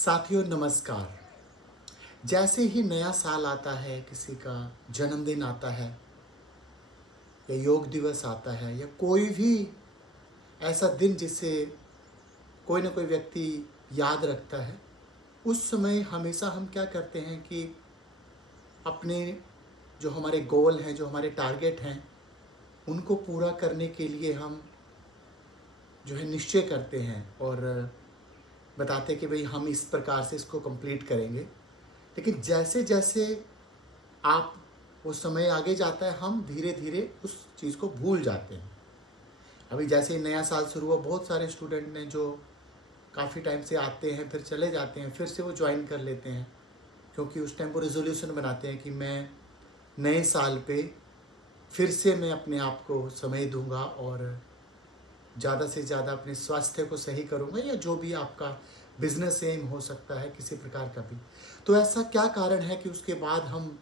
साथियों नमस्कार। जैसे ही नया साल आता है, किसी का जन्मदिन आता है या योग दिवस आता है या कोई भी ऐसा दिन जिसे कोई ना कोई व्यक्ति याद रखता है, उस समय हमेशा हम क्या करते हैं कि अपने जो हमारे गोल हैं, जो हमारे टारगेट हैं, उनको पूरा करने के लिए हम जो है निश्चय करते हैं और बताते हैं कि भाई हम इस प्रकार से इसको कंप्लीट करेंगे। लेकिन जैसे जैसे आप वो समय आगे जाता है, हम धीरे धीरे उस चीज़ को भूल जाते हैं। अभी जैसे ही नया साल शुरू हुआ, बहुत सारे स्टूडेंट ने जो काफ़ी टाइम से आते हैं फिर चले जाते हैं, फिर से वो ज्वाइन कर लेते हैं, क्योंकि उस टाइम वो रेजोल्यूशन बनाते हैं कि मैं नए साल पे फिर से मैं अपने आप को समय दूंगा और ज़्यादा से ज़्यादा अपने स्वास्थ्य को सही करूँगा, या जो भी आपका बिजनेस एम हो सकता है किसी प्रकार का भी। तो ऐसा क्या कारण है कि उसके बाद हम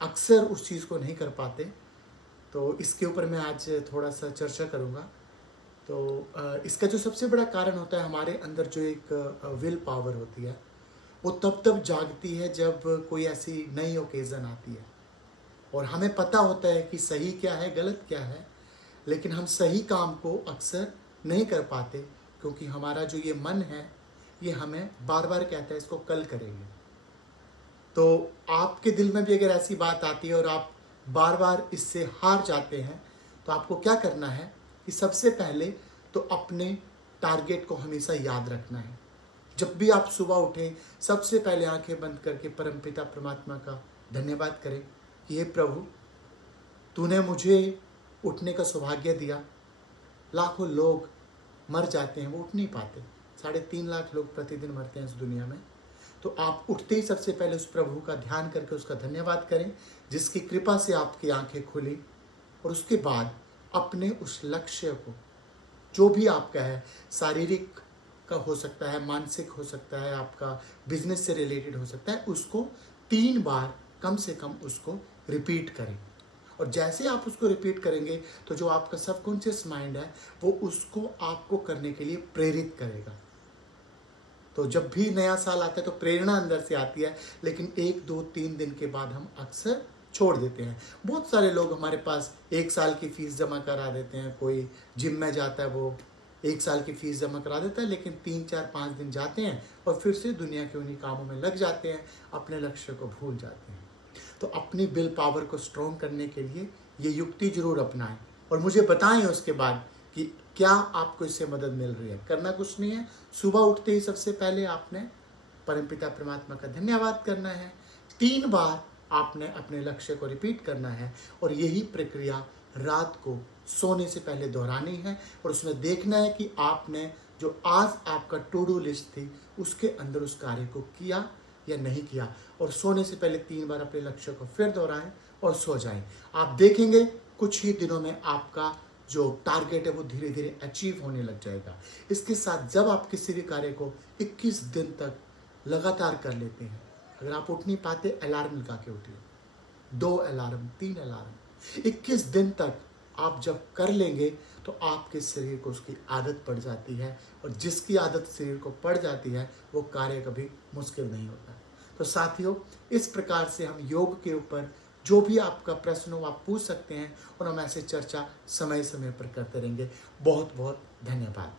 अक्सर उस चीज़ को नहीं कर पाते? तो इसके ऊपर मैं आज थोड़ा सा चर्चा करूँगा। तो इसका जो सबसे बड़ा कारण होता है, हमारे अंदर जो एक विल पावर होती है, वो तब जागती है जब कोई ऐसी नई ओकेज़न आती है और हमें पता होता है कि सही क्या है, गलत क्या है, लेकिन हम सही काम को अक्सर नहीं कर पाते, क्योंकि हमारा जो ये मन है ये हमें बार बार कहता है इसको कल करेंगे। तो आपके दिल में भी अगर ऐसी बात आती है और आप बार बार इससे हार जाते हैं, तो आपको क्या करना है कि सबसे पहले तो अपने टारगेट को हमेशा याद रखना है। जब भी आप सुबह उठें, सबसे पहले आंखें बंद करके परमपिता परमात्मा का धन्यवाद करें कि हे प्रभु, तूने मुझे उठने का सौभाग्य दिया। लाखों लोग मर जाते हैं, वो उठ नहीं पाते। 3.5 लाख लोग प्रतिदिन मरते हैं इस दुनिया में। तो आप उठते ही सबसे पहले उस प्रभु का ध्यान करके उसका धन्यवाद करें, जिसकी कृपा से आपकी आंखें खुली। और उसके बाद अपने उस लक्ष्य को, जो भी आपका है, शारीरिक का हो सकता है, मानसिक हो सकता है, आपका बिजनेस से रिलेटेड हो सकता है, उसको 3 बार कम से कम उसको रिपीट करें। और जैसे आप उसको रिपीट करेंगे तो जो आपका सबकॉन्शियस माइंड है वो उसको आपको करने के लिए प्रेरित करेगा। तो जब भी नया साल आता है तो प्रेरणा अंदर से आती है, लेकिन 1, 2, 3 दिन के बाद हम अक्सर छोड़ देते हैं। बहुत सारे लोग हमारे पास 1 साल की फीस जमा करा देते हैं। कोई जिम में जाता है, वो 1 साल की फीस जमा करा देता है, लेकिन 3, 4, 5 दिन जाते हैं और फिर से दुनिया के उन्हीं कामों में लग जाते हैं, अपने लक्ष्य को भूल जाते हैं। तो अपनी विल पावर को स्ट्रॉन्ग करने के लिए ये युक्ति जरूर अपनाएं और मुझे बताएं उसके बाद कि क्या आपको इससे मदद मिल रही है। करना कुछ नहीं है, सुबह उठते ही सबसे पहले आपने परमपिता परमात्मा का धन्यवाद करना है। 3 बार आपने अपने लक्ष्य को रिपीट करना है और यही प्रक्रिया रात को सोने से पहले दोहरानी है। और उसमें देखना है कि आपने जो आज आपका टू डू लिस्ट थी उसके अंदर उस कार्य को किया या नहीं किया। और सोने से पहले 3 बार अपने लक्ष्य को फिर दोहराएं और सो जाएं। आप देखेंगे कुछ ही दिनों में आपका जो टारगेट है वो धीरे धीरे अचीव होने लग जाएगा। इसके साथ जब आप किसी भी कार्य को 21 दिन तक लगातार कर लेते हैं, अगर आप उठ नहीं पाते, अलार्म लगा के उठिए, 2 अलार्म, 3 अलार्म, 21 दिन तक आप जब कर लेंगे तो आपके शरीर को उसकी आदत पड़ जाती है। और जिसकी आदत शरीर को पड़ जाती है वो कार्य कभी मुश्किल नहीं होता। तो साथियों, इस प्रकार से हम योग के ऊपर जो भी आपका प्रश्न हो आप पूछ सकते हैं और हम ऐसे चर्चा समय समय पर करते रहेंगे। बहुत बहुत धन्यवाद।